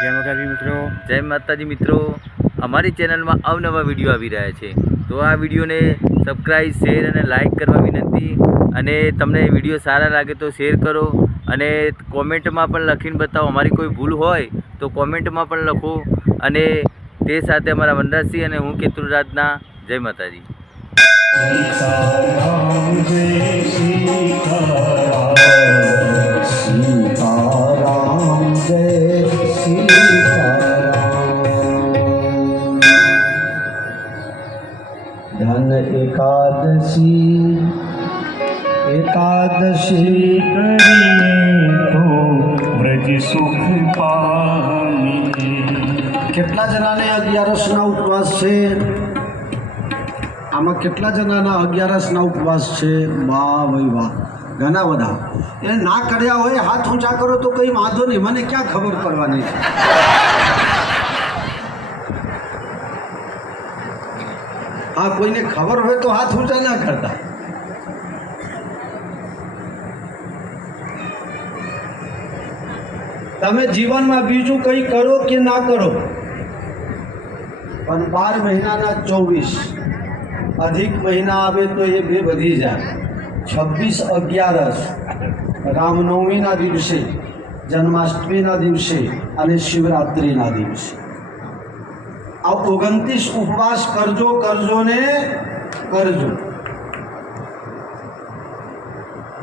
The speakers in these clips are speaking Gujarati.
જય માતાજી મિત્રો. જય માતાજી મિત્રો. અમારી ચેનલમાં અવનવા વીડિયો આવી રહ્યા છે. તો આ વિડીયોને સબસ્ક્રાઈબ શેર અને લાઈક કરવા વિનંતી. અને તમને વીડિયો સારા લાગે તો શેર કરો. અને કોમેન્ટમાં પણ લખીને બતાવો અમારી કોઈ ભૂલ હોય તો કોમેન્ટમાં પણ લખો. અને તે સાથે અમારા વનરાજસિંહ અને હું કેતુરાજના જય માતાજી. ધન એકાદશી એકાદશી કેટલા જણાને અગિયારસના ઉપવાસ છે? આમાં કેટલા જણાના અગિયારસના ઉપવાસ છે? વાહ, ભાઈ વાહ. ઘણા બધા. એ ના કર્યા હોય, હાથ ઊંચા કરો તો કંઈ વાંધો નહીં. મને ક્યાં ખબર પડવાની? છે હા કોઈને ખબર હોય તો હાથ ઊંચા ના કરતા. તમે જીવનમાં બીજું કંઈ કરો કે ના કરો? પણ બાર મહિનાના ચોવીસ, અધિક મહિના આવે તો એ બે વધી જાય. છવ્વીસ અગિયારસ, રામનવમીના દિવસે, જન્માષ્ટમીના દિવસે અને શિવરાત્રિના દિવસે. આ ઓગણત્રીસ ઉપવાસ કરજો કરજો ને કરજો.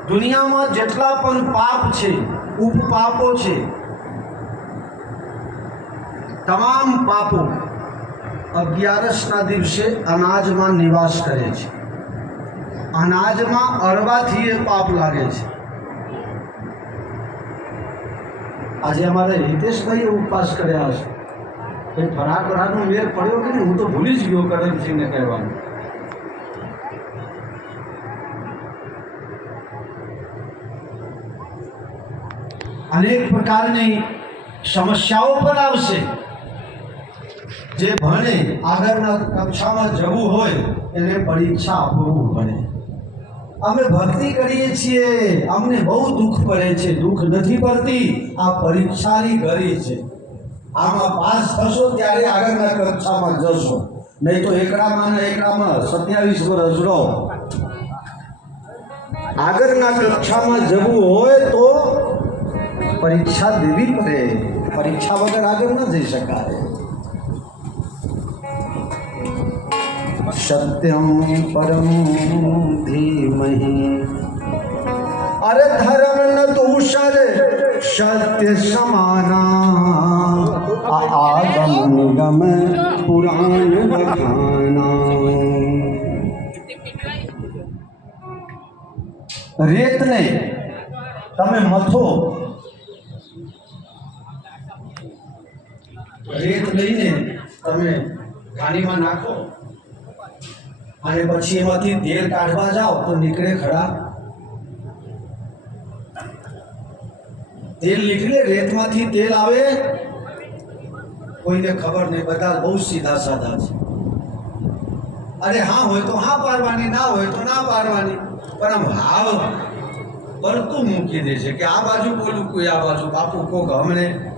દુનિયામાં જેટલા પણ પાપ છે, ઉપપાપો છે, તમામ પાપો અગિયારસના દિવસે અનાજમાં નિવાસ કરે છે. અનાજમાં અડવાથી એ પાપ લાગે છે. આજે અમારે હિતેશભાઈ ઉપવાસ કર્યા હશે. એ ફરાર ફરારનો પડ્યો કે હું તો ભૂલી જ ગયો કરણસિંહને કહેવાનું. અનેક પ્રકારની સમસ્યાઓ પણ આવશે. જે ભણે આગળના કક્ષામાં જવું હોય, એને પરીક્ષા આપવું પડે. અમે ભક્તિ કરીએ છીએ. અમને બહુ દુઃખ પડે છે. દુઃખ નથી પડતી. આ પરીક્ષાની ઘડી છે. આમાં પાસ થશો ત્યારે આગળના કક્ષામાં જશો. નહીં તો એકડામાં ને એકડામાં સત્યાવીસ વર્ષ રહો. આગળના કક્ષામાં જવું હોય તો પરીક્ષા દેવી પડે. પરીક્ષા વગર આગળ ન જઈ શકાય. સત્યમ પરમ ધીમહી. અરે ધર્મ ન દૂષર સત્ય રેતને તમે મથો. રેત લઈને તમે ખાણીમાં નાખો. અને પછી એમાંથી તેલ કાઢવા જાઓ તો નીકળે ખરા તેલ નીકળે, રેતમાંથી તેલ આવે. કોઈને ખબર નહીં, બધા બહુ સીધા સાધા છે. અરે હા હોય તો હા પાડવાની, ના હોય તો ના પાડવાની. પણ આમ પડતું મૂકી દે છે કે આ બાજુ બોલું કોઈ, આ બાજુ બાપુ કોક અમને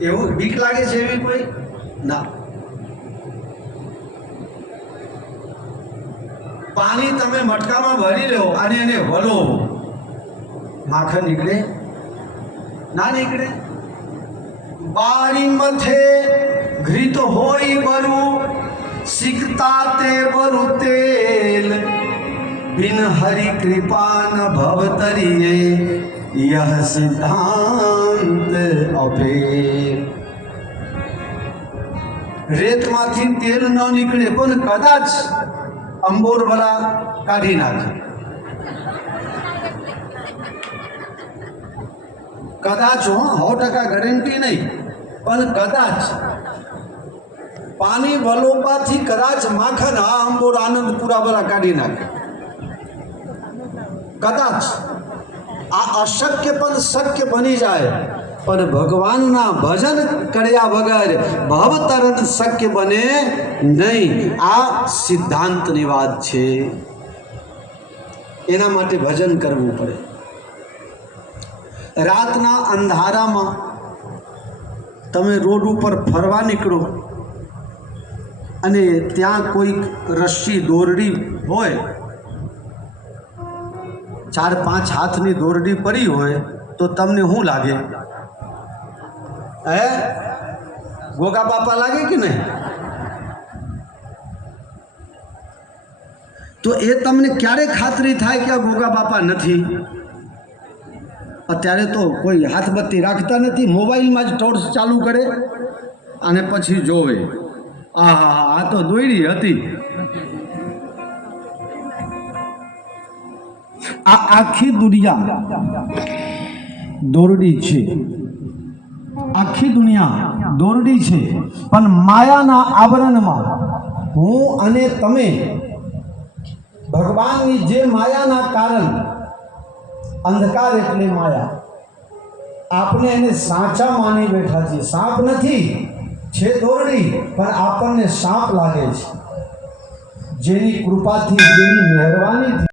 એવું બીક લાગે છે એવી કોઈ? ના. પાણી તમે મટકામાં ભરી લો અને એને વલો. માખણ નીકળે? ના નીકળે. બારી મથે ઘૃત હોય બરું. શીખતા બિન હરિ કૃપા ન ભવતરીએ યહ સિદ્ધાંત અભેર રેતમાંથી તેલ ન નીકળે પણ કદાચ અંબોરવાળા કાઢી નાખે કદાચ હો સો ટકા ગેરંટી નહીં પણ કદાચ પાણી વલોપાથી કદાચ માખણ આ અંબોર આનંદપુરા વાળા કાઢી નાખે કદાચ આ અશક્ય પણ શક્ય બની જાય, પણ ભગવાનના ભજન કર્યા વગર ભવતરણ શક્ય બને નહીં. આ સિદ્ધાંતની વાત છે. એના માટે ભજન કરવું પડે. રાતના અંધારામાં તમે રોડ ઉપર ફરવા નીકળો અને ત્યાં કોઈક રસ્સી દોરડી હોય ચાર પાંચ હાથની દોરડી પડી હોય તો તમને શું લાગે? હે? ગોગા બાપા લાગે કે નહીં? તો એ તમને ક્યારે ખાતરી થાય કે આ ગોગા બાપા નથી? અત્યારે તો કોઈ હાથબત્તી રાખતા નથી, મોબાઈલમાં જ ટોર્ચ ચાલુ કરે અને પછી જોવે. આ હા આ તો દોયડી હતી. આ આખી દુનિયા દોરડી છે. આખી દુનિયા દોરડી છે. પણ માયાના આવરણમાં હું અને તમે ભગવાનની જે માયાના કારણ, અંધકાર એટલે માયા. આપણે એને સાચા માની બેઠા છીએ. સાપ નથી, છે દોરડી, પણ આપણને સાપ લાગે છે. જેની કૃપાથી, જેની મહેરબાનીથી